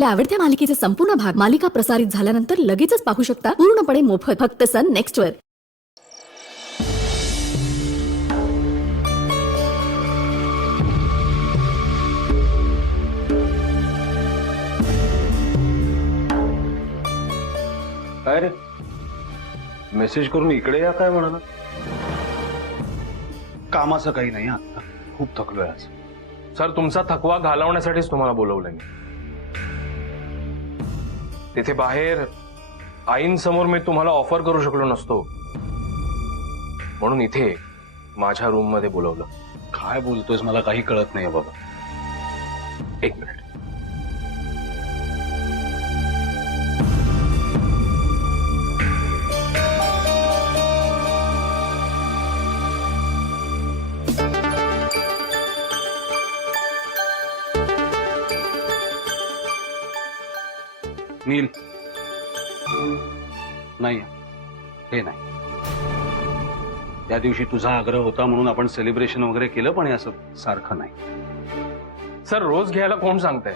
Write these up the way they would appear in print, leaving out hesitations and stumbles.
आपल्या आवडत्या मालिकेचे संपूर्ण भाग मालिका प्रसारित झाल्यानंतर लगेचच पाहू शकता पूर्णपणे मोफत फक्त सन नेक्स्ट वर। काय रे मेसेज करून इकडे या काय म्हणाला? कामाचं काही नाही, आता खूप थकलोय आज। सर तुमचा थकवा घालवण्यासाठीच तुम्हाला बोलवलंय मी। तिथे बाहेर आईंसमोर मी तुम्हाला ऑफर करू शकलो नसतो, म्हणून इथे माझ्या रूम मध्ये बोलवलं। काय बोलतोयस मला काही कळत नाही बाबा। एक मिनिट। नील नाही, हे नाही। त्या दिवशी तुझा आग्रह होता म्हणून आपण सेलिब्रेशन वगैरे केलं, पण असं सारखं नाही। सर रोज घ्यायला कोण सांगतंय,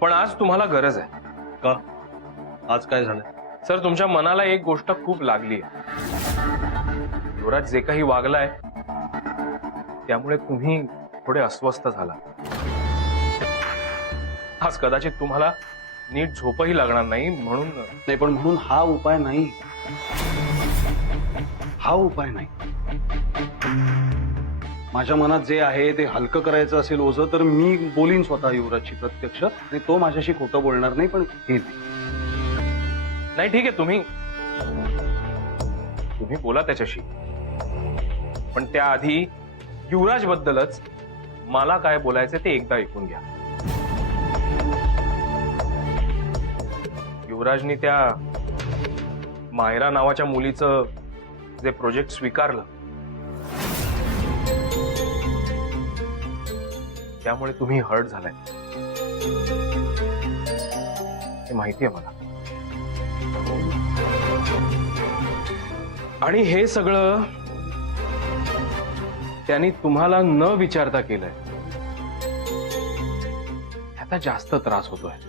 पण आज तुम्हाला गरज आहे। का? आज काय झालं? सर तुमच्या मनाला एक गोष्ट खूप लागली आहे। युवराज जे काही वागलाय त्यामुळे तुम्ही थोडे अस्वस्थ झाला। आज कदाचित तुम्हाला नीट झोपही लागणार नाही, म्हणून नाही, पण म्हणून हा उपाय नाही, हा उपाय नाही। माझ्या मनात जे आहे ते हलकं करायचं असेल ओझं, तर मी बोलीन स्वतः युवराजशी प्रत्यक्ष, आणि तो माझ्याशी खोटं बोलणार नाही, पण हे नाही। ठीक आहे, तुम्ही बोला त्याच्याशी, पण त्याआधी युवराज बद्दलच मला काय बोलायचं ते एकदा ऐकून घ्या। युवराजनी त्या मायरा नावाच्या मुलीचं जे प्रोजेक्ट स्वीकारलं त्यामुळे तुम्ही हर्ट झालाय, हे माहितीये मला। आणि हे सगळं त्यांनी तुम्हाला न विचारता केलंय, ह्याचा जास्त त्रास होतोय।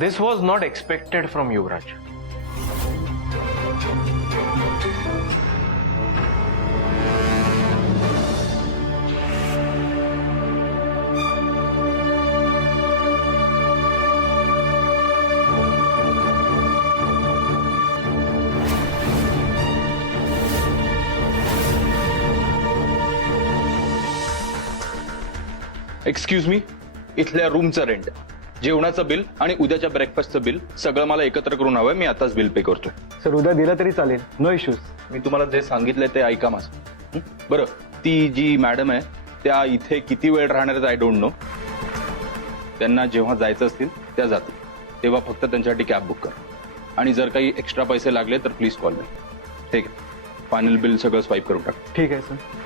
This was not expected from Yuvraj. Excuse me, इथल्या रूमचं रेंट, जेवणाचं बिल आणि उद्याच्या ब्रेकफास्टचं बिल सगळं मला एकत्र करून हवंय। मी आताच बिल पे करतोय। सर उद्या दिलं तरी चालेल, नो इश्यूज। मी तुम्हाला जे सांगितलंय ते ऐका माझं। बरं, ती जी मॅडम आहे त्या इथे किती वेळ राहणार आहेत आय डोंट नो। त्यांना जेव्हा जायचं असतील त्या जातील, तेव्हा फक्त त्यांच्यासाठी कॅब बुक कर, आणि जर काही एक्स्ट्रा पैसे लागले तर प्लीज कॉल मी। ठीक आहे, फायनल बिल सगळं स्वाईप करून टाक। ठीक आहे सर।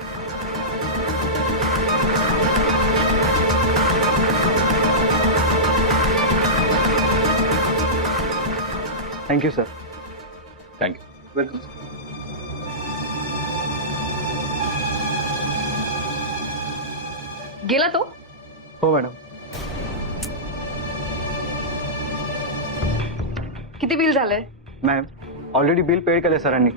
Thank you sir. थँक्यू। गेला तो? हो मॅडम। किती बिल झालंय? मॅम ऑलरेडी बिल पेड केलंय सरांनी,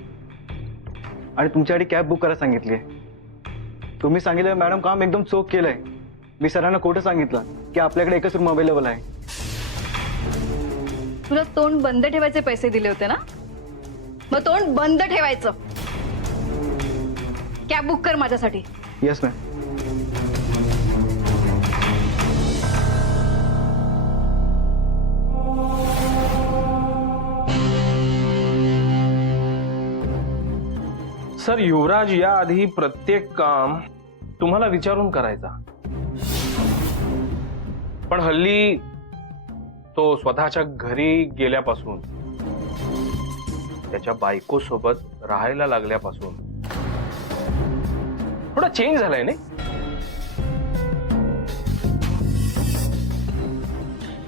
आणि तुमच्यासाठी कॅब बुक करायला सांगितली आहे। तुम्ही सांगितलं मॅडम, काम एकदम चोख केलंय। मी सरांना खोटं सांगितलं की आपल्याकडे एकच रूम अवेलेबल आहे। तुला तोंड बंद ठेवायचे पैसे दिले होते ना, मग तोंड बंद ठेवायचं। कॅब बुक कर माझ्यासाठी। Yes ma'am. सर युवराज याआधी प्रत्येक काम तुम्हाला विचारून करायचा, पण हल्ली तो स्वतःच्या घरी गेल्यापासून, त्याच्या बायकोसोबत राहायला लागल्यापासून थोडा चेंज झालाय नाही?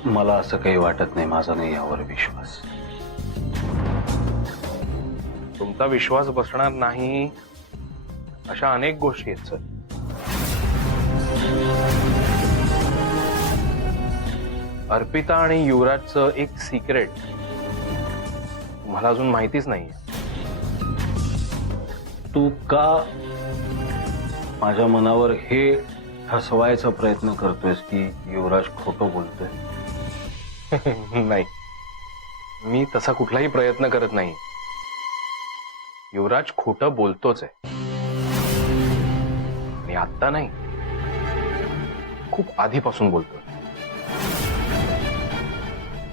मला असं काही वाटत नाही, माझा नाही यावर विश्वास। तुमचा विश्वास बसणार नाही अशा अनेक गोष्टी आहेत सर। अर्पिता आणि युवराजचं एक सिक्रेट तुम्हाला अजून माहितीच नाहीये. तू का माझ्या मनावर हे ठसवायचा प्रयत्न करतोयस की युवराज खोटं बोलतोय? नाही, मी तसा कुठलाही प्रयत्न करत नाही. युवराज खोटं बोलतोच आहे. मी आत्ता नाही, खूप आधीपासून बोलतोय.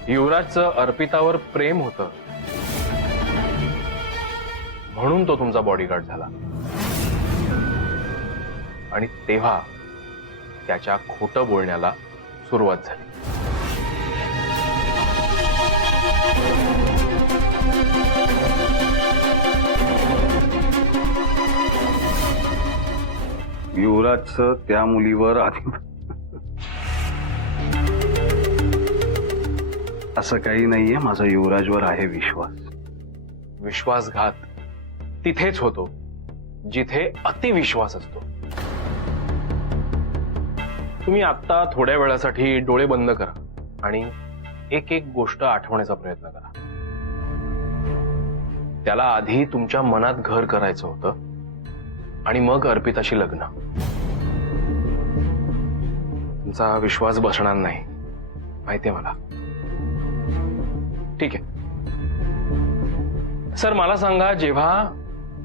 युवराजचं अर्पितावर प्रेम होतं म्हणून तो तुमचा बॉडीगार्ड झाला आणि तेव्हा त्याच्या खोटं बोलण्याला सुरुवात झाली. युवराजचं त्या मुलीवर आधी असं काही नाहीये. माझा युवराजवर आहे विश्वास. विश्वासघात तिथेच होतो जिथे अतिविश्वास असतो. तुम्ही आत्ता थोड्या वेळासाठी डोळे बंद करा आणि एक एक गोष्ट आठवण्याचा प्रयत्न करा. त्याला आधी तुमच्या मनात घर करायचं होतं आणि मग अर्पिताशी लग्न. तुमचा विश्वास बसणार नाही माहितीये मला. ठीक आहे सर, मला सांगा, जेव्हा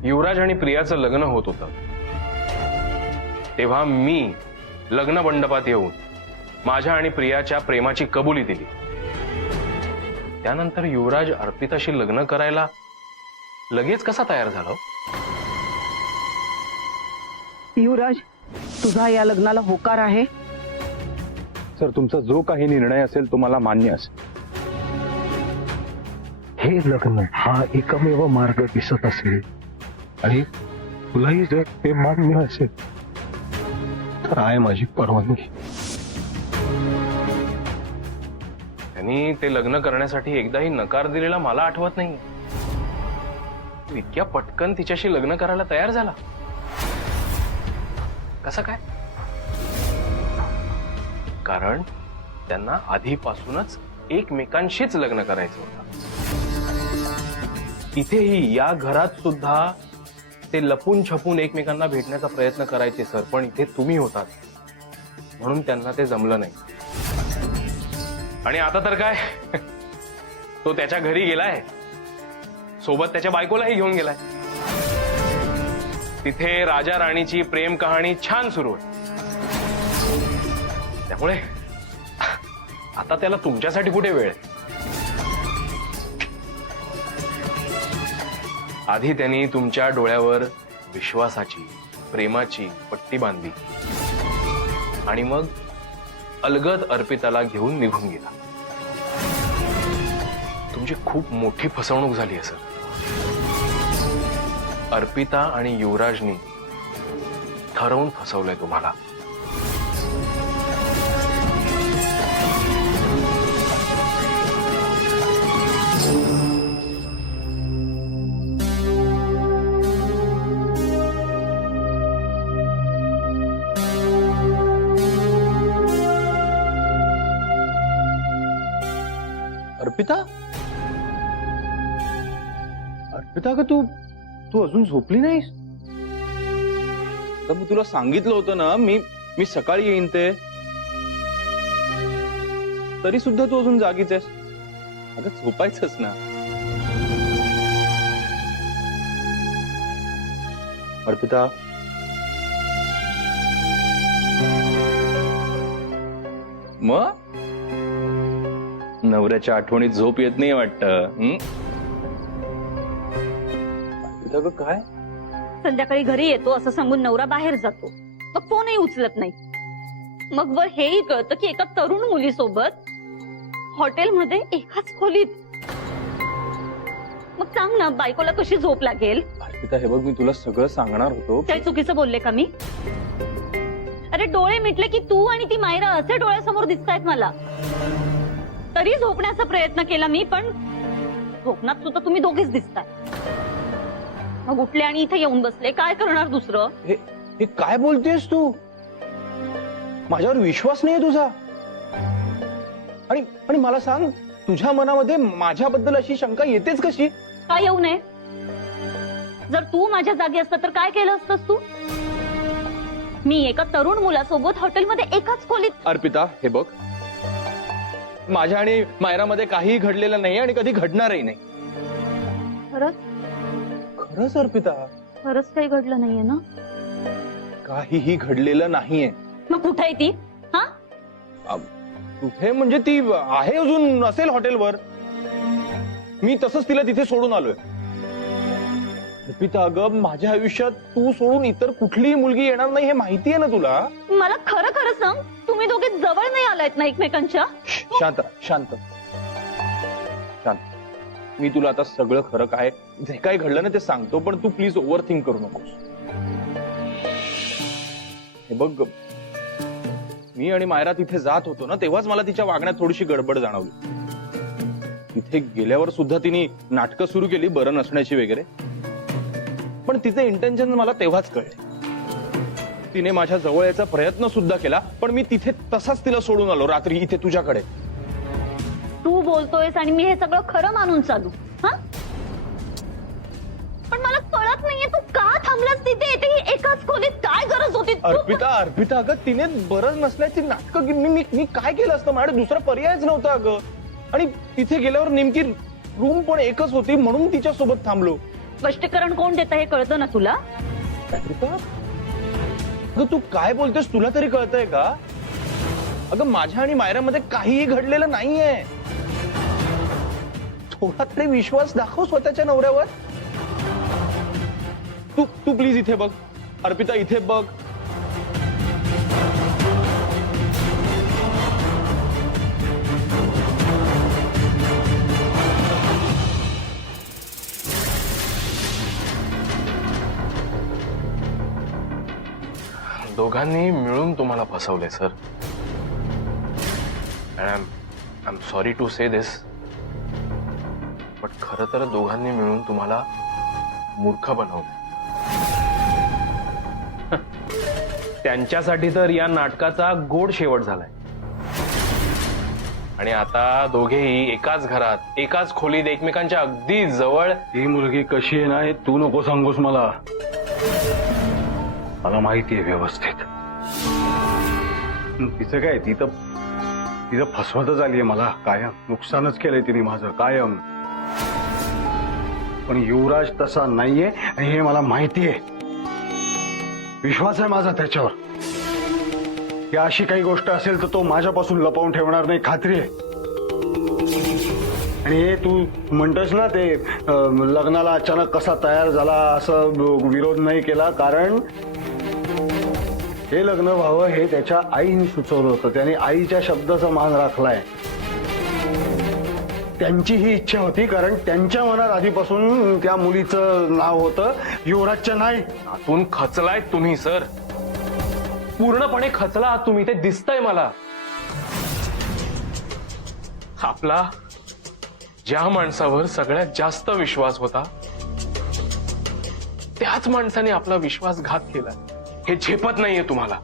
युवराज आणि प्रियाचं लग्न होत होतं तेव्हा मी लग्न मंडपात येऊन माझ्या आणि प्रियाच्या प्रेमाची कबुली दिली. त्यानंतर युवराज अर्पिताशी लग्न करायला लगेच कसा तयार झाला? युवराज, तुझा या लग्नाला होकार आहे? सर, तुमचा जो काही निर्णय असेल तो मला मान्य असेल. हे लग्न हा एकमेव मार्ग दिसत असेल आणि तुलाही जर ते मान्य असेल तर आहे माझी परवानगी. त्यांनी ते लग्न करण्यासाठी एकदाही नकार दिलेला मला आठवत नाही. तू इतक्या पटकन तिच्याशी लग्न करायला तयार झाला कसं काय? कारण त्यांना आधीपासूनच एकमेकांशीच लग्न करायचं होतं. इथेही या घरात सुद्धा ते लपून छपून एकमेकांना भेटण्याचा प्रयत्न करायचे सर, पण इथे तुम्ही होतात म्हणून त्यांना ते जमलं नाही. आणि आता तर काय, तो त्याच्या घरी गेलाय, सोबत त्याच्या बायकोलाही घेऊन गेलाय. तिथे राजा राणीची प्रेम कहाणी छान सुरू आहे. त्यामुळे आता त्याला तुमच्यासाठी कुठे वेळ आहे? आधी त्यांनी तुमच्या डोळ्यावर विश्वासाची, प्रेमाची पट्टी बांधली आणि मग अलगद अर्पिताला घेऊन निघून गेला. तुमची खूप मोठी फसवणूक झाली आहे सर. अर्पिता आणि युवराजनी ठरवून फसवलंय तुम्हाला. अर्पिता, अर्पिता का तू अजून झोपली नाहीस? तर मी तुला सांगितलं होतं ना, मी सकाळी येईन ते. तरी सुद्धा तू अजून जागीच आहेस. अगं झोपायचंच ना. अर्पिता, मग नवऱ्याच्या आठवणीत झोप येत नाही वाटतं? काय संध्याकाळी घरी येतो असं सांगून नवरा बाहेर जातो, मग फोनही उचलत नाही. मग वर हेही कळतं की एका तरुण मुलीसोबत हॉटेलमध्ये एकाच खोलीत. मग सांग ना, बायकोला कशी झोप लागेल? अर्पिता, हे बघ, मी तुला सगळं सांगणार होतो. काही चुकीचं बोलले का मी? अरे डोळे मिटले की तू आणि ती मायरा असे डोळ्यासमोर दिसतायत मला. तरी झोपण्याचा प्रयत्न केला मी, पण झोपण्यात सुद्धा तुम्ही दोघेच दिसताय. मग उठले आणि इथे येऊन बसले. काय करणार दुसरं? हे काय बोलतेस तू? माझ्यावर विश्वास नाहीये तुझा? आणि आणि मला सांग, तुझ्या मनामध्ये माझ्याबद्दल अशी शंका येतेच कशी? काय येऊ नये? जर तू माझ्या जागी असता तर काय केलं असतंस तू? मी एका तरुण मुलासोबत हॉटेलमध्ये एकाच खोलीत. अर्पिता, हे बघ, माझ्या आणि मायरामध्ये काहीही घडलेलं नाही आणि कधी घडणारही नाही. खरंच खरंच अर्पिता, खरंच काही घडलं नाहीये ना? काहीही घडलेलं नाहीये. मग कुठे आहे ती? हा, कुठे म्हणजे ती आहे, अजून असेल हॉटेलवर. मी तसंच तिला तिथे सोडून आलोय. अर्पिता, अगं माझ्या आयुष्यात तू सोडून इतर कुठलीही मुलगी येणार नाही हे माहिती आहे ना तुला. मला खरं खरं सांग, तुम्ही दोघे जवळ नाही आलायत ना एकमेकांच्या? शांत राहा, शांत शांत. मी तुला आता सगळं खरं काय जे काय घडलं ना ते सांगतो, पण तू प्लीज ओव्हर थिंक करू नकोस. हे बघ, मी आणि मायरा तिथे जात होतो ना तेव्हाच मला तिच्या वागण्यात थोडीशी गडबड जाणवली. तिथे गेल्यावर सुद्धा तिने नाटकं सुरू केली बरं नसण्याची वगैरे, पण तिचे इंटेन्शन मला तेव्हाच कळले. तिने माझ्या जवळ यायचा प्रयत्न सुद्धा केला, पण मी तिथे तसाच तिला सोडून आलो रात्री इथे तुझ्याकडे. तू बोलतोयस आणि मी हे सगळं खरं मानून चालू? हा, पण मला कळत नाहीये तू का थांबलास तिथे? इथे एकाच खोलीत काय गरज होती? अर्पिता, अर्पिता, अगं तिने बरं नसल्याची नाटकं मी काय केलं असतं? माझ्या दुसरा पर्यायच नव्हता अगं. आणि तिथे गेल्यावर नेमकी रूम पण एकच होती म्हणून तिच्या सोबत थांबलो. स्पष्टीकरण कोण देतं हे कळतं ना तुला? अर्पिता, अगं तू काय बोलतेस? तुला तरी कळतंय का? अगं माझ्या आणि मायरामध्ये काहीही घडलेलं नाहीये. थोडा तरी विश्वास दाखव स्वतःच्या नवऱ्यावर. तू प्लीज इथे बघ. अर्पिता, इथे बघ. दोघांनी मिळून तुम्हाला फसवले sir. I am sorry to say this, but खरं तर दोघांनी मिळून तुम्हाला मूर्ख बनवले. त्यांच्यासाठी तर या नाटकाचा गोड शेवट झालाय. आणि आता दोघेही एकाच घरात एकाच खोलीत एकमेकांच्या अगदी जवळ. ही मुलगी कशी आहे ना हे तू नको सांगूस मला. मला माहिती आहे व्यवस्थित. तिचं काय, तिचं फसवतच आलीये मला. कायम नुकसानच केलंय तिने माझं कायम. पण युवराज तसा नाहीये आणि हे मला माहिती आहे. विश्वास आहे माझा त्याच्यावर. की अशी काही गोष्ट असेल तर तो माझ्यापासून लपवून ठेवणार नाही, खात्री आहे. आणि हे तू म्हणतोस ना ते लग्नाला अचानक कसा तयार झाला असं विरोध नाही केला, कारण हे लग्न व्हावं हे त्याच्या आईने सुचवलं होतं. त्याने आईच्या शब्दाचा मान राखलाय. त्यांची ही इच्छा होती, कारण त्यांच्या मनात आधीपासून त्या मुलीचं नाव होतं, युवराजचं नाही. आतून खचलाय तुम्ही सर, पूर्णपणे खचला आहात तुम्ही, ते दिसतंय मला. आपला ज्या माणसावर सगळ्यात जास्त विश्वास होता त्याच माणसाने आपला विश्वासघात केला. हे झेपत नाहीये तुम्हाला.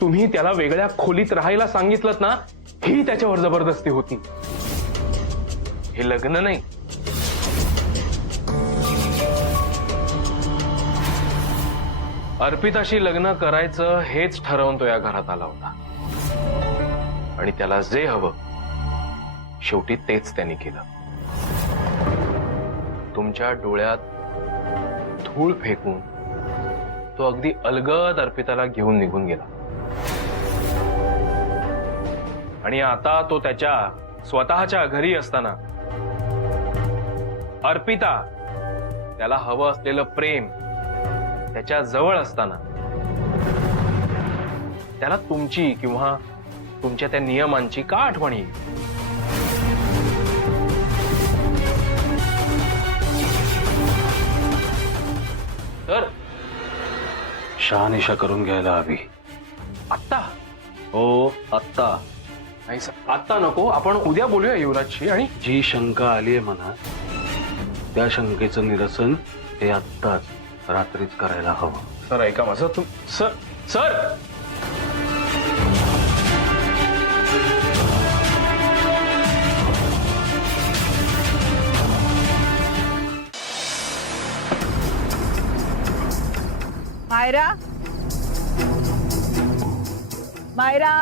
तुम्ही त्याला वेगळ्या खोलीत राहायला सांगितलं ना, ही त्याच्यावर जबरदस्ती होती. हे लग्न नाही. अर्पिताशी लग्न करायचं हेच ठरवून तो या घरात आला होता. आणि त्याला जे हवं शेवटी तेच त्यांनी केलं. तुमच्या डोळ्यात धूळ फेकून तो अगदी अलगद अर्पिताला घेऊन निघून गेला. आणि आता तो त्याच्या स्वतःच्या घरी असताना अर्पिता त्याला हवं असलेलं प्रेम त्याच्या जवळ असताना त्याला तुमची किंवा तुमच्या त्या नियमांची का आठवण येईल? तर शहानिशा करून घ्यायला हवी. आत्ता? हो आत्ता. नाही सर, आत्ता नको. आपण उद्या बोलूया युवराजशी. आणि जी शंका आलीये मनात त्या शंकेचं निरसन हे आत्ताच रात्रीच करायला हवं. सर ऐका माझं. सर सर मायरा, मायरा,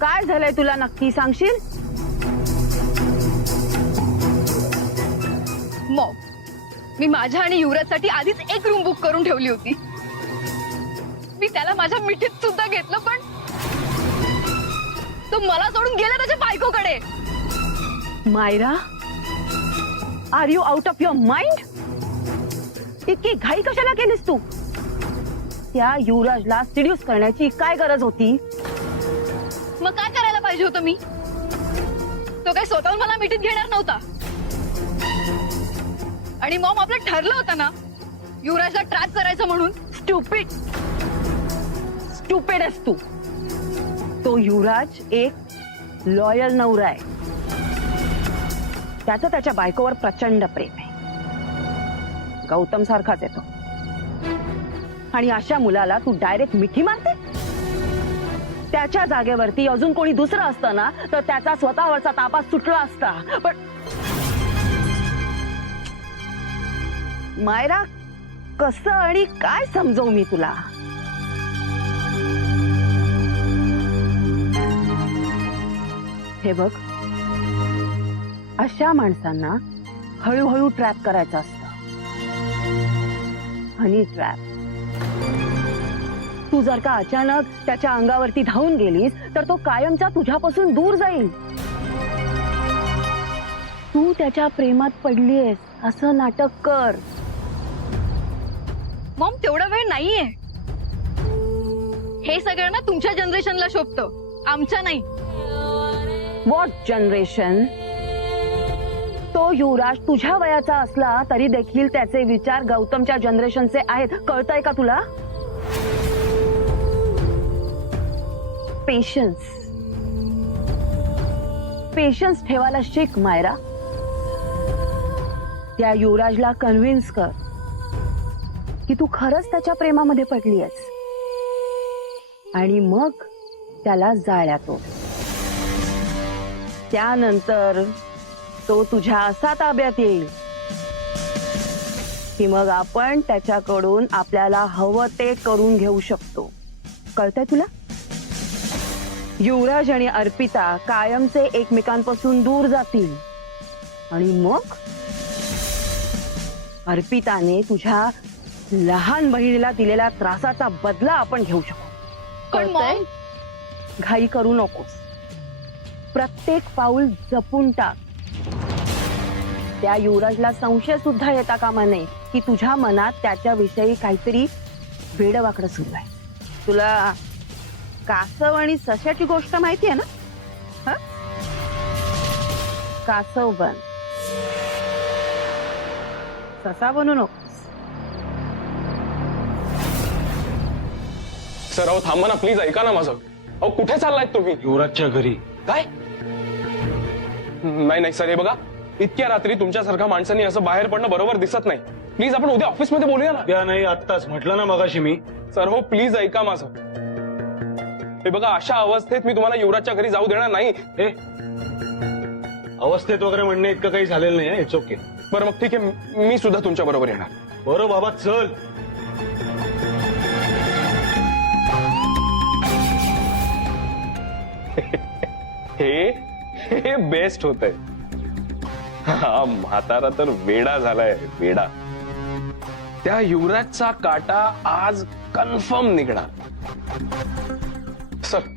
काय झालंय तुला नक्की सांगशील? मॉम, मी माझ्या आणि युवराजसाठी आधीच एक रूम बुक करून ठेवली होती. मी त्याला माझ्या मिठीत सुद्धा घेतलं, पण तो मला सोडून गेला त्याच्या बायकोकडे. Myra, are you out of your mind? इतकी घाई कशाला केलीस तू? त्या युवराजला सिड्यूस करण्याची काय गरज होती? मग काय करायला पाहिजे होतं मी? तो काय स्वतःहून मला मिठीत घेणार नव्हता. आणि मॉम, आपलं ठरलं होतं ना युवराजला ट्रॅप करायचं म्हणून. स्टुपिड, स्टुपिड आहेस तू. तो युवराज एक लॉयल नवरा आहे. त्याचं त्याच्या बायकोवर प्रचंड प्रेम आहे. गौतम सारखाच येतो. आणि अशा मुलाला तू डायरेक्ट मिठी मारते? त्याच्या जागेवरती अजून कोणी दुसरं असतं ना तर त्याचा स्वतःवरचा तापा सुटला असता. पण मायरा, कसं आणि काय समजवू मी तुला? हे बघ, अशा माणसांना हळूहळू ट्रॅप करायचं असतं. Honey trap. तू जर का अचानक त्याच्या अंगावरती धावून गेलीस तर तो कायमचा तुझ्यापासून दूर जाईल. तू त्याच्या प्रेमात पडलीयस असं नाटक कर. मॉम, तेवढा वेळ नाहीये. हे सगळं ना तुमच्या जनरेशनला शोभतं, आमच्या नाही. What generation? तो युवराज तुझ्या वयाचा असला तरी देखील त्याचे विचार गौतमच्या जनरेशनचे आहेत. कळतंय का तुला? पेशन्स, पेशन्स ठेवायला शिक मायरा. त्या युवराजला कन्व्हिन्स कर की तू खरंच त्याच्या प्रेमामध्ये पडली आहेस. आणि मग त्याला जाळ्यातो. त्यानंतर तो तुझ्या असा ताब्यात येईल की मग आपण त्याच्याकडून आपल्याला हवं ते करून घेऊ शकतो. कळतंय तुला? युवराज आणि अर्पिता कायमचे एकमेकांपासून दूर जातील. आणि मग अर्पिताने तुझ्या लहान बहिणीला दिलेल्या त्रासाचा बदला आपण घेऊ शकू. पण कळतंय? घाई करू नकोस. प्रत्येक पाऊल जपून टाक. त्या युवराजला संशय सुद्धा येता कामा नये की तुझ्या मनात त्याच्याविषयी काहीतरी वेडवाकडं सुरू आहे. तुला कासव आणि सशाची गोष्ट माहिती आहे ना? कासव बन, ससा बनू नकोस. सर अहो थांबा ना प्लीज, ऐका ना माझं. अहो कुठे चाललायत तुम्ही? युवराजच्या घरी. काय? नाही नाही सर, हे बघा, इतक्या रात्री तुमच्यासारख्या माणसांनी असं बाहेर पडणं बरोबर दिसत नाही. प्लीज आपण उद्या ऑफिसमध्ये बोलूया ना. उद्या नाही, आत्ताच म्हटलं ना मगाशी मी. सर हो प्लीज ऐका माझं. हे बघा, अशा अवस्थेत मी तुम्हाला युवराजच्या घरी जाऊ देणार नाही. ए, अवस्थेत वगैरे म्हणणे इतकं काही झालेलं नाही. It's okay. बरं मग ठीक आहे, मी सुद्धा तुमच्या बरोबर येणार. बरं बाबा, चल. हे बेस्ट होत आहे. हा म्हातारा तर वेडा झालाय, वेडा. त्या युवराजचा काटा आज कन्फर्म निघणार. सर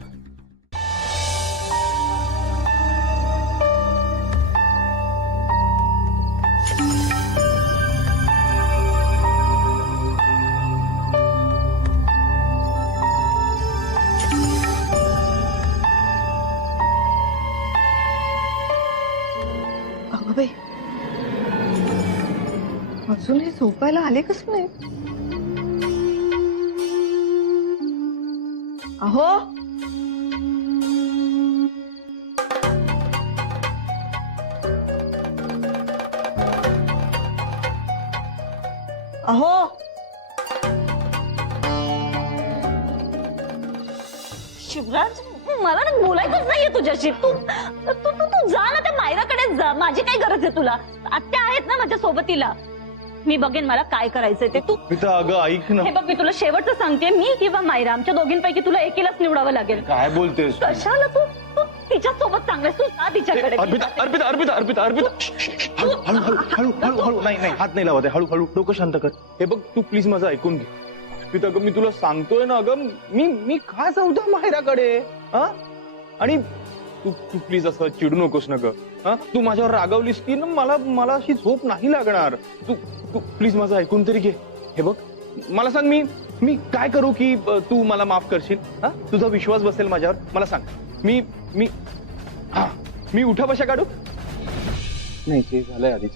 अजून हे झोपायला आले कसं नाही? अहो, अहो, शिवराज, मला ना बोलायचंच नाहीये तुझ्याशी. तू तू तू तू जा ना त्या मायराकडे जा. माझी काय गरज आहे तुला? आत्या आहेत ना माझ्या सोबतीला. मी बघेन मला काय करायचंय ते. तू अर्पिता अगं ऐक ना. हे बघ, मी तुला शेवटचं सांगते, मी किंवा मायरा आमच्या दोघींपैकी तुला एकीलाच निवडावं लागेल. काय बोलतेस तू? कशाला तू तू तिच्या सोबत चांगलास, तू जा तिच्याकडे. अर्पिता अर्पिता अर्पिता अर्पिता अर्पिता हळू हळू हळू हळू हळू हळू नाही नाही हात नाही लावत आहे. हळू हळू डोकं शांत कर. हे बघ तू प्लीज माझं ऐकून घे. अर्पिता अगं मी तुला सांगतोय ना अगं, मी काय सांगतो माहेराकडे हा? आणि तू तू प्लीज असं चिडू नकोस ना ग. हा तू माझ्यावर रागावलीस की ना मला अशी झोप नाही लागणार. तू तू प्लीज माझं ऐकून तरी घे. हे बघ मला सांग, मी काय करू की तू मला माफ करशील? हा तुझा विश्वास बसेल माझ्यावर? मला सांग. मी मी हा मी उठा बशा काढू? नाही ते झालंय आधीच.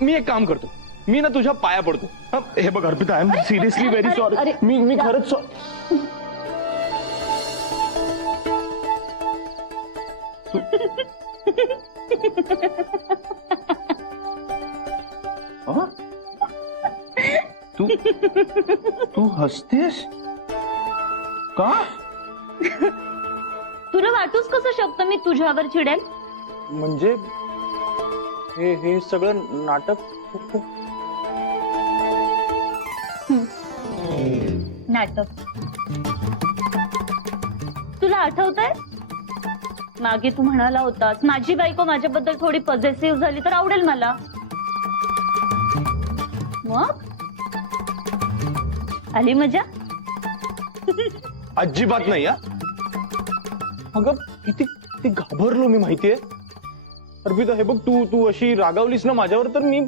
मी एक काम करतो, मी ना तुझ्या पाया पडतो. हा, हे बघ Arpita, I am seriously very sorry. मी खरंच सॉरी. तू तू हसतेस का? तुला वाटूच कसं शकतं मी तुझ्यावर चिडेल? म्हणजे हे सगळं नाटक नाटक. तुला आठवतंय मागे तू म्हणाला होतास माझी बायको माझ्याबद्दल थोडी पॉझिटिव्ह झाली तर आवडेल मला. मग आली मजा? अजिबात नाही. हा अगं किती घाबरलो मी माहितीये अर्पिता. हे बघ तू अशी रागावलीस ना माझ्यावर तर मी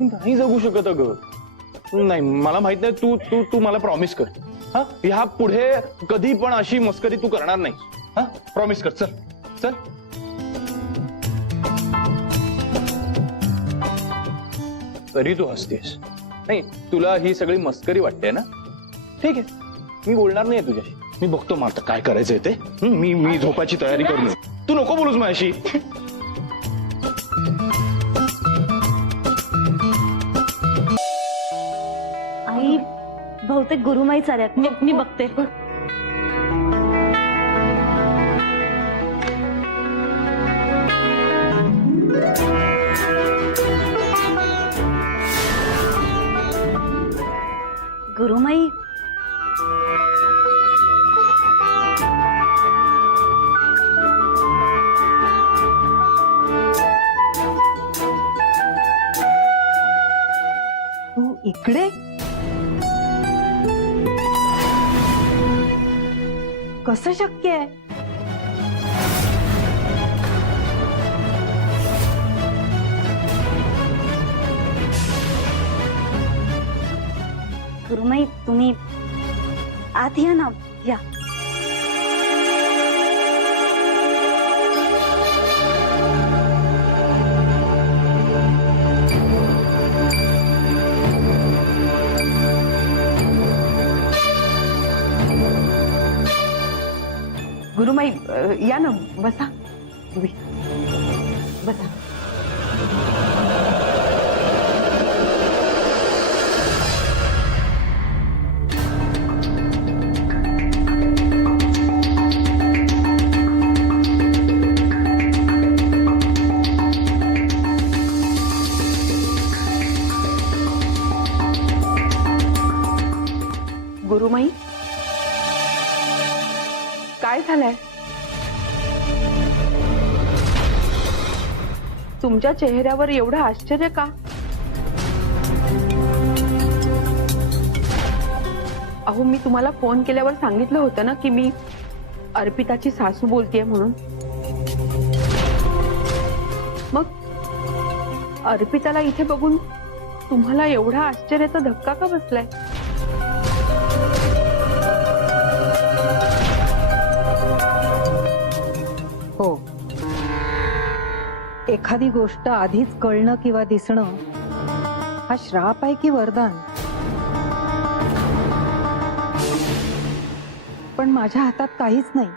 नाही जगू शकत अगं. नाही मला माहित नाही. तू मला प्रॉमिस कर. हा ह्या पुढे कधी पण अशी मस्करी तू करणार नाही. हा प्रॉमिस कर. चल चल. तरी तू हसतेस. नाही तुला ही सगळी मस्करी वाटते ना? ठीक आहे मी बोलणार नाही तुझ्याशी. मी बघतो मग आता काय करायचंय ते. मी झोपायची तयारी करून. तू नको बोलूस माझ्याशी. आई बहुतेक गुरुमाई चाल्यात. मी बघते. गुरुमाई तू इकडे कसं शक्य आहे? गुरुमाई तुम्ही आत या ना. या. गुरुमाई या ना, बसा. बसा. गुरुमाई काय झालंय? तुमच्या चेहऱ्यावर एवढं आश्चर्य का? अहो मी तुम्हाला फोन केल्यावर सांगितलं होतं ना की मी अर्पिताची सासू बोलतेय म्हणून. मग अर्पिताला इथे बघून तुम्हाला एवढा आश्चर्याचा धक्का का बसलाय? हो, एखादी गोष्ट आधीच कळणं किंवा दिसणं हा श्राप आहे की वरदान? पण माझ्या हातात काहीच नाही.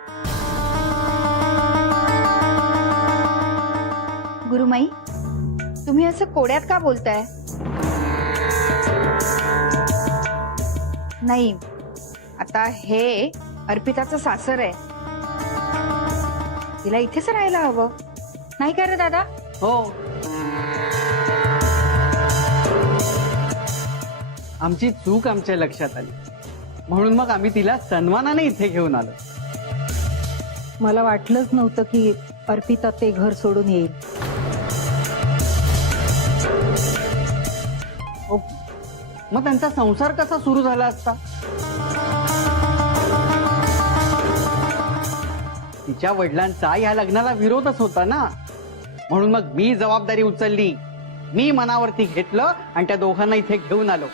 गुरुमाई तुम्ही असं कोड्यात का बोलताय? नाही आता हे अर्पिताचं सासर आहे, तिला इथेच राहायला हवं नाही का रे दादा? हो आमची चूक आमच्या लक्षात आली, म्हणून मग आम्ही तिला सन्मानाने इथे घेऊन आलो. मला वाटलंच नव्हतं की अर्पिता ते घर सोडून येईल. हो, मग त्यांचा संसार कसा सुरू झाला असता? तिच्या वडिलांचा या लग्नाला विरोधच होता ना, म्हणून मग मी जबाबदारी उचलली, मी मनावरती घेतलं आणि त्या दोघांना इथे घेऊन आलो.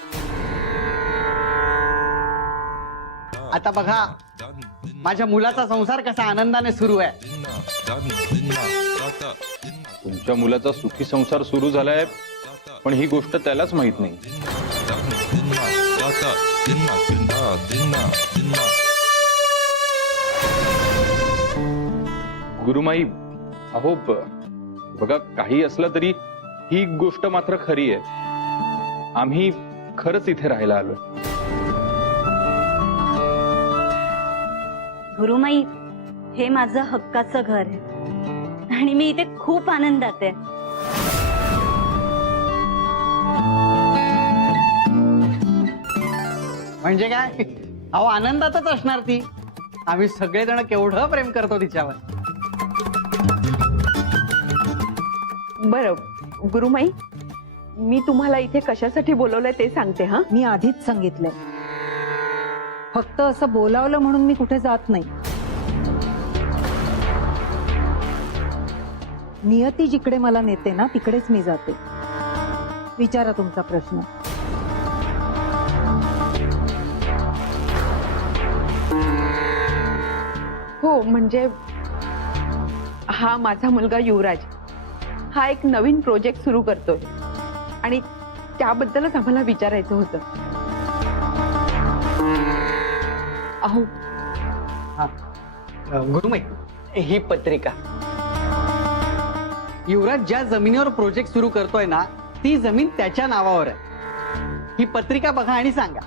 आता बघा माझ्या मुलाचा संसार कसा आनंदाने सुरू आहे. तुमच्या मुलाचा सुखी संसार सुरू झालाय, पण ही गोष्ट त्यालाच माहित नाही. गुरुमाई, अहो बघा, काही असलं तरी ही गोष्ट मात्र खरी आहे. आम्ही खरंच इथे राहायला आलोय. गुरुमाई, हे माझं हक्काचं घर आहे आणि मी इथे खूप आनंदात आहे. म्हणजे काय, अहो आनंदातच असणार ती. आम्ही सगळेजण केवढं प्रेम करतो तिच्यावर. बरं गुरुमाई, मी तुम्हाला इथे कशासाठी बोलवलंय ते सांगते. हा, मी आधीच सांगितलंय, फक्त असं बोलावलं म्हणून मी कुठे जात नाही. नियती जिकडे मला नेते ना तिकडेच मी जाते. विचारा तुमचा प्रश्न. हो, म्हणजे हा माझा मुलगा युवराज हा एक नवीन प्रोजेक्ट सुरू करतोय आणि त्याबद्दलच आम्हाला विचारायचं होतं. अहो गुरुमाई, ही पत्रिका. युवराज ज्या जमिनीवर प्रोजेक्ट सुरू करतोय ना, ती जमीन त्याच्या नावावर आहे. ही पत्रिका बघा आणि सांगा.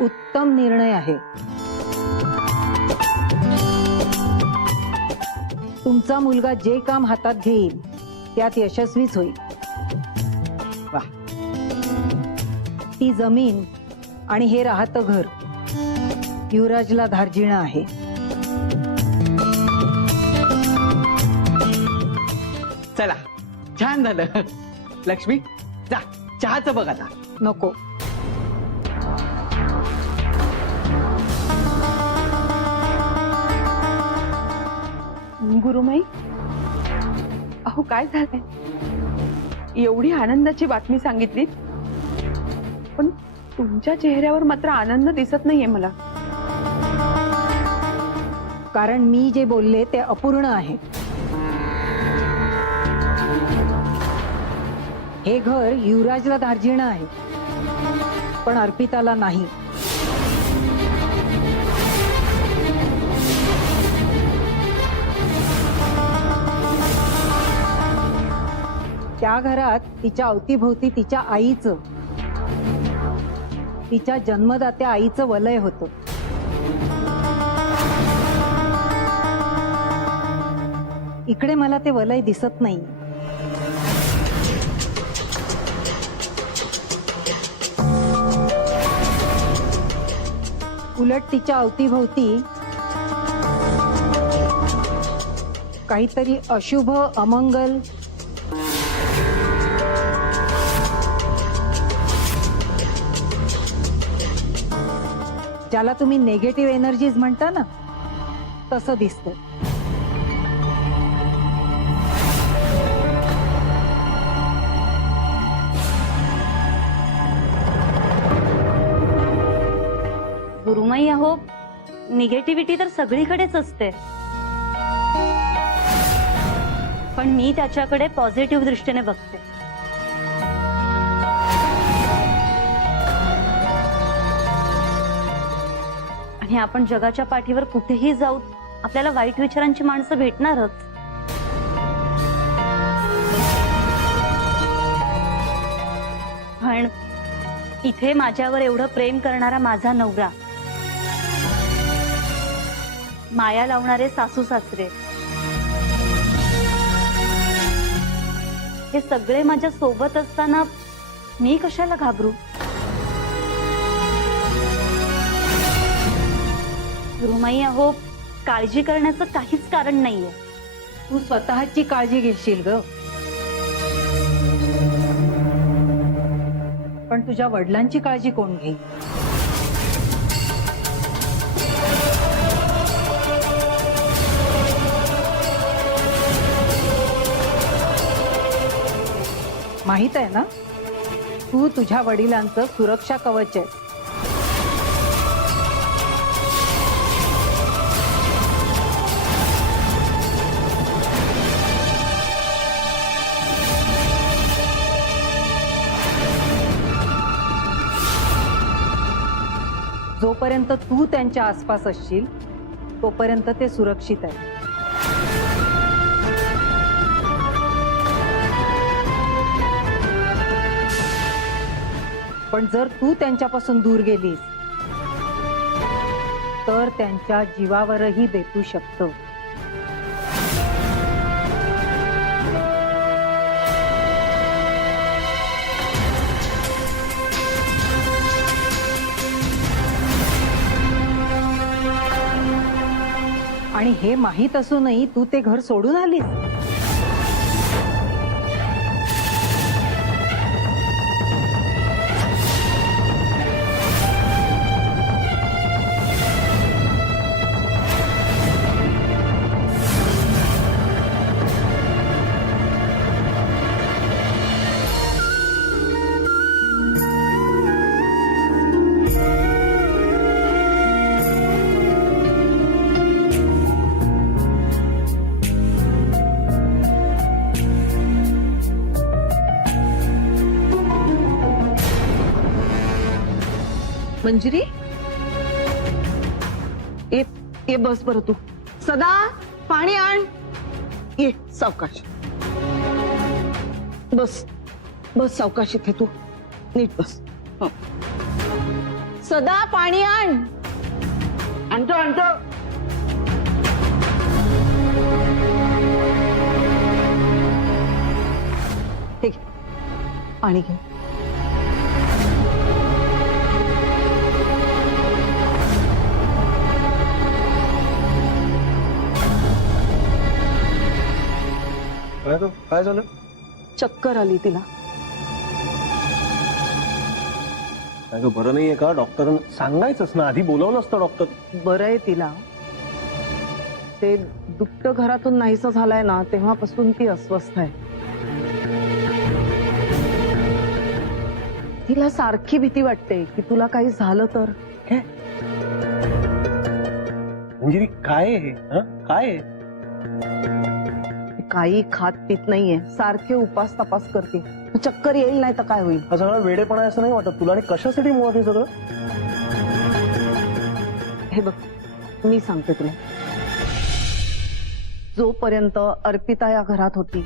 उत्तम निर्णय आहे. तुमचा मुलगा जे काम हातात घेईल त्यात यशस्वीच होईल. वाह. ती जमीन आणि हे राहतं घर युवराजला धार्जिणं आहे. चला, छान झालं. लक्ष्मी, जा चहाचं बघ आता. नको, गुरुमाई, अहो काय झालंय? एवढी आनंदाची बातमी सांगितली, पण तुमच्या चेहऱ्यावर मात्र आनंद दिसत नाहीये मला. कारण मी जे बोलले ते अपूर्ण आहे. हे घर युवराजला धार्जिणं आहे, पण अर्पिताला नाही. त्या घरात तिच्या अवतीभोवती तिच्या आईचं, तिच्या जन्मदात्या आईचं वलय होतं. इकडे मला ते वलय दिसत नाही. उलट तिच्या अवतीभोवती काहीतरी अशुभ, अमंगल, ज्याला तुम्ही नेगेटिव्ह एनर्जीज म्हणता ना, तसं दिसतं. गुरुमाई, अहो निगेटिव्हिटी तर सगळीकडेच असते, पण मी त्याच्याकडे पॉझिटिव्ह दृष्टीने बघते. आणि आपण जगाच्या पाठीवर कुठेही जाऊ, आपल्याला वाईट विचारांची माणसं भेटणारच. पण इथे माझ्यावर एवढं प्रेम करणारा माझा नवरा, माया लावणारे सासू सासरे, हे सगळे माझ्या सोबत असताना मी कशाला घाबरू? रुमाई अहो, काळजी करण्याचं काहीच कारण नाहीये. तू स्वतःची काळजी घेशील ग, पण तुझ्या वडिलांची काळजी कोण घेईल? माहित आहे ना, तू तुझ्या वडिलांचं सुरक्षा कवच आहे. जोपर्यंत तू त्यांच्या आसपास असशील तोपर्यंत ते सुरक्षित आहे. पण जर तू त्यांच्यापासून दूर गेलीस तर त्यांच्या जीवावरही बेतू शकतं. आणि हे माहीत असूनही तू ते घर सोडून आलीस. मंजिरी, ये बस बरं तू. सदा पाणी आण. ये सावकाश बस, बस सावकाश इथे तू नीट बस. हं. सदा पाणी आण. आणतो आणतो. ठीक आहे, पाणी घे. काय झालं? चक्कर आली तिला. अगं बरं नाहीये का? डॉक्टरांना सांगायचंच ना, आधी बोलावलं असतं डॉक्टर. बरं आहे तिला. ते दुप्त घरातून नाहीसं झालंय ना, तेव्हापासून ती अस्वस्थ आहे. तिला सारखी भीती वाटते की तुला काही झालं तर. मंजिरी काय आहे? काय आहे? काही खात पित नाहीये, सारखे उपास तपास करते. चक्कर येईल नाही तर काय होईल? हा सगळा वेडेपणा आहे असं नाही वाटत तुला? आणि कशासाठी मुळात हे सगळं? हे बघ, मी सांगते तुला. जोपर्यंत अर्पिता या घरात होती,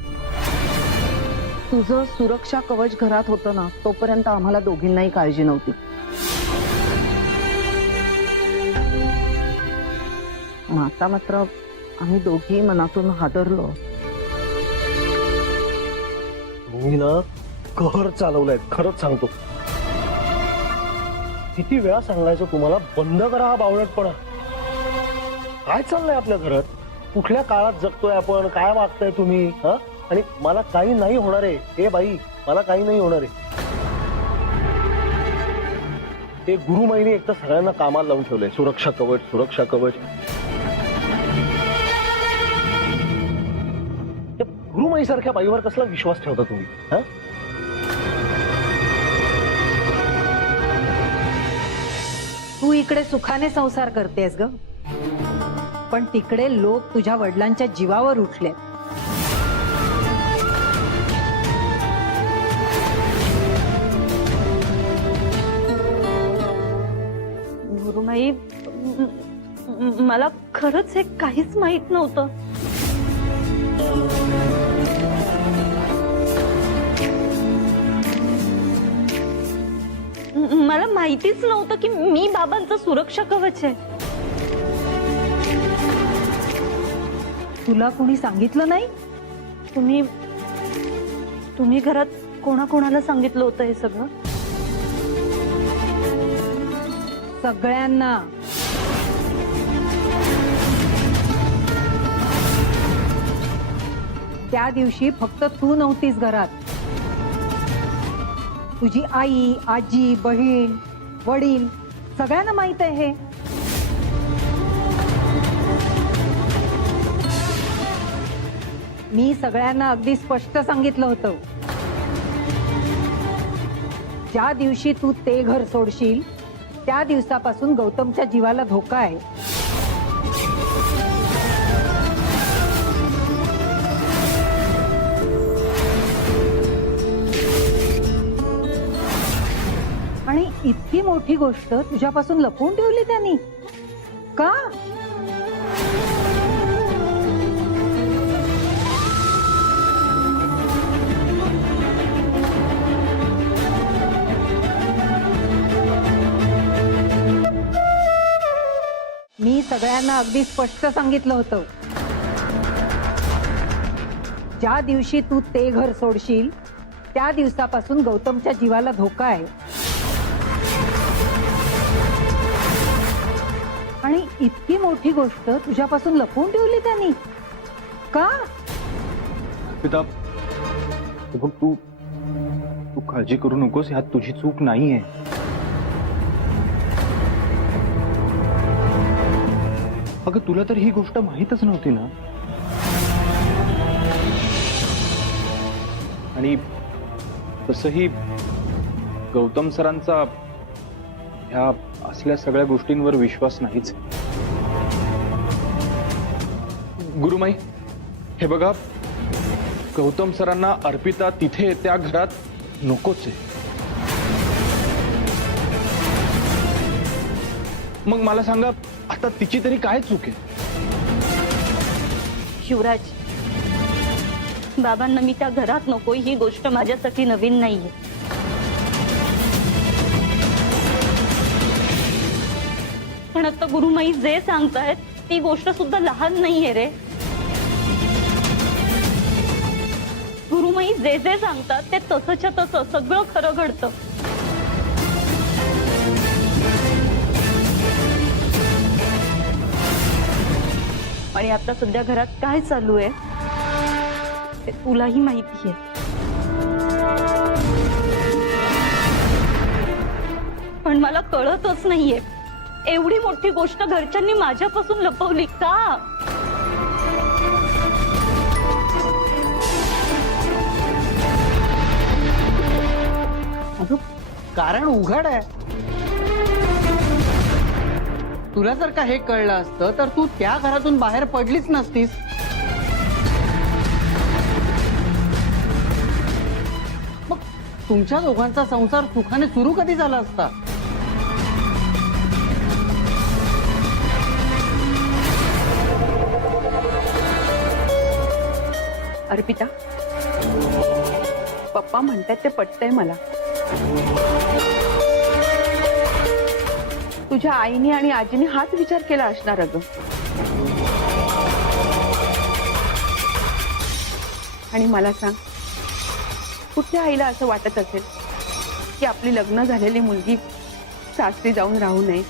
तुझं सुरक्षा कवच घरात होतं ना, तोपर्यंत आम्हाला दोघींनाही काळजी नव्हती. आता मात्र आम्ही दोघी मनातून हादरलो. मी ना कहर चालवलाय, खरंच सांगतो. किती वेळा सांगायचं तुम्हाला, बंद करा हा बावळटपणा. काय चाललंय आपल्या घरात? कुठल्या काळात जगतोय आपण? काय मागताय तुम्ही? आणि मला काही नाही होणार आहे. हे बाई, मला काही नाही होणार आहे. ते गुरुमाईने एक तर सगळ्यांना कामाला लावून ठेवलंय. सुरक्षा कवच, सुरक्षा कवच. गुरुमाई सारख्या बाईवर कसला विश्वास ठेवता तुम्ही? तू इकडे सुखाने संसार करतेस ग, पण तिकडे लोक तुझ्या वडिलांच्या जीवावर उठले. गुरुमाई, मला खरंच हे काहीच माहित नव्हतं. मला माहितीच नव्हतं की मी बाबांचं सुरक्षा कवच आहे. तुला कोणी सांगितलं नाही? तुम्ही घरात कोणाकोणाला सांगितलं होतं हे सगळं? सगळ्यांना. त्या दिवशी फक्त तू नव्हतीस घरात. तुझी आई, आजी, बहीण, वडील सगळ्यांना माहित आहे हे. मी सगळ्यांना अगदी स्पष्ट सांगितलं होतं. ज्या दिवशी तू ते घर सोडशील त्या दिवसापासून गौतमच्या जीवाला धोका आहे. आणि इतकी मोठी गोष्ट तुझ्यापासून लपवून ठेवली त्यांनी का? मी सगळ्यांना अगदी स्पष्ट सांगितलं होतं. ज्या दिवशी तू ते घर सोडशील त्या दिवसापासून गौतमच्या जीवाला धोका आहे. आणि इतकी मोठी गोष्ट तुझ्यापासून लपवून ठेवली त्यांनी का? अर्पिता, बघ तू तू काळजी करू नकोस, ह्यात तुझी चूक नाहीये. अगं तुला तर ही गोष्ट माहीतच नव्हती ना. आणि तसंही गौतम सरांचा ह्या असल्या सगळ्या गोष्टींवर विश्वास नाहीच. गुरुमाई, हे बघा, गौतम सरांना अर्पिता तिथे त्या घरात नकोच आहे. मग मला सांगा, आता तिची तरी काय चूक आहे? शिवराज, बाबांना मी त्या घरात नको ही गोष्ट माझ्यासाठी नवीन नाहीये. पण आता गुरुमाई जे सांगतायत ती गोष्ट सुद्धा लहान नाहीये रे. गुरुमाई जे जे सांगतात ते तसंच्या तसं सगळं खरं घडतं. आणि आता सध्या घरात काय चालू आहे ते तुलाही माहिती आहे. पण मला कळतच नाहीये एवढी मोठी गोष्ट घरच्यांनी माझ्यापासून लपवली का? अगं कारण उघड आहे. तुला जर का हे कळलं असतं तर तू त्या घरातून बाहेर पडलीच नसतीस. मग तुमच्या दोघांचा संसार सुखाने सुरू कधी झाला असता? अर्पिता, पप्पा म्हणतात ते पटतंय मला. तुझ्या आईने आणि आजीने हाच विचार केला असणार अगं. आणि मला सांग, कुठल्या आईला असं वाटत असेल की आपली लग्न झालेली मुलगी सासरी जाऊन राहू नये?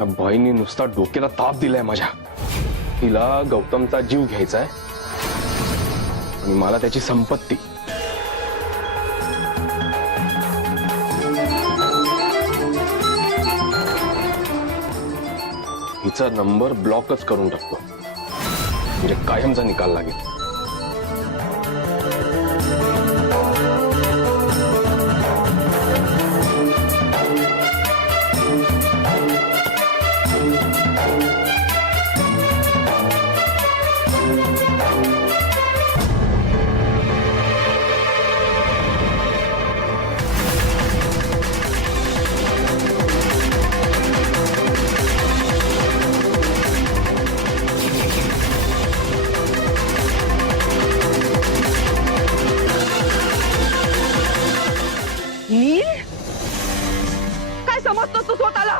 या बाईंनी नुसता डोक्याला ताप दिलाय माझ्या. तिला गौतमचा जीव घ्यायचा आहे आणि मला त्याची संपत्ती. हिचा नंबर ब्लॉकच करून टाकतो म्हणजे कायमचा निकाल लागेल. नील, काय समजतो तू स्वतःला?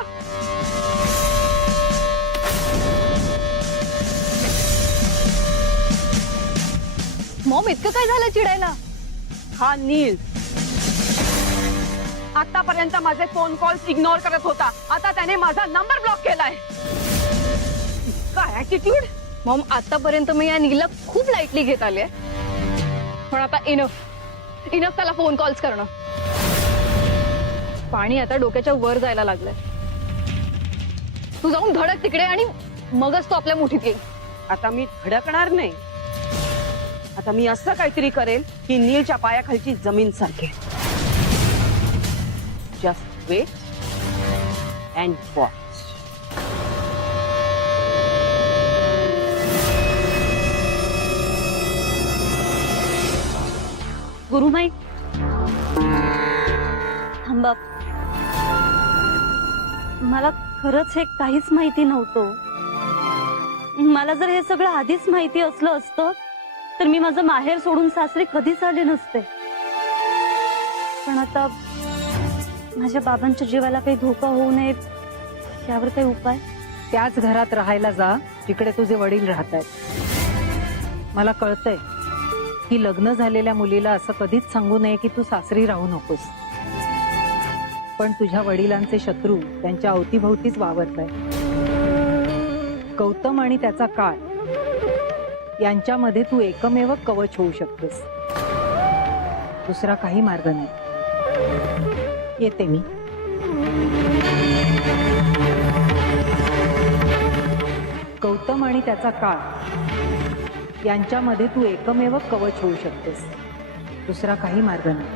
मॉम इतकं काय झालं चिडायला? हा नील आतापर्यंत माझे फोन कॉल्स इग्नोर करत होता, आता त्याने माझा नंबर ब्लॉक केलाय. काय ऍटिट्यूड. मॉम आतापर्यंत मी या नीलला खूप लाईटली घेत आले, पण आता इनफ इनफ त्याला फोन कॉल्स करणं. पाणी आता डोक्याच्या वर जायला लागलंय. तू जाऊन धडक तिकडे आणि मगच तो आपल्या मुठीत येईल. आता मी धडकणार नाही. आता मी असं काहीतरी करेल की नीलच्या पायाखालची जमीन सारखे. Just wait and watch. Gurumai थांबा, मला खरंच हे काहीच माहिती नव्हतं. मला जर हे सगळं आधीच माहिती असलं असतं तर मी माझं माहेर सोडून सासरी कधीच आले नसते. पण आता माझ्या बाबांच्या जीवाला काही धोका होऊ नये यावर काही उपाय? त्याच घरात राहायला जा जिकडे तुझे वडील राहत आहेत. मला कळतंय की लग्न झालेल्या मुलीला असं कधीच सांगू नये की तू सासरी राहू नकोस, पण तुझ्या वडिलांचे शत्रू त्यांच्या अवतीभोवतीच वावरत आहेत. गौतम आणि त्याचा काळ यांच्यामध्ये तू एकमेव कवच होऊ शकतेस. दुसरा काही मार्ग नाही. येते मी. गौतम आणि त्याचा काळ यांच्यामध्ये तू एकमेव कवच होऊ शकतेस. दुसरा काही मार्ग नाही.